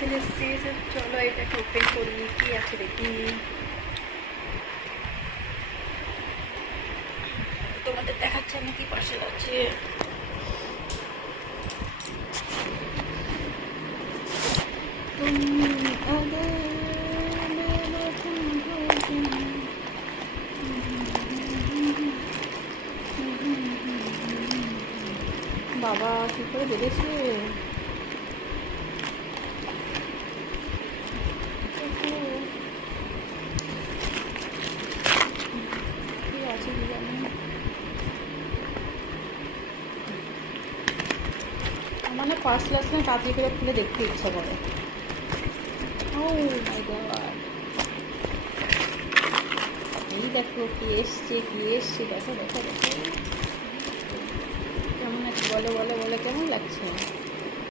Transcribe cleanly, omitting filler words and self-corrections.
Parcel এসছে। চলো এটাকে ওপেন করি, কি আছে দেখি। তোমাদের দেখাচ্ছে আমি কি পার্সেল আছে। বাবা কি করে বেঁধেছে। কি আছে কি জানি। আমার না পার্সেল আসলে তাড়াতাড়ি করে খুলে দেখতে ইচ্ছা করে। ও মাই গড, এই দেখো কি এসছে কি এসছে, দেখো দেখো দেখো কেমন আছে বলো বলো বলো, কেমন লাগছে।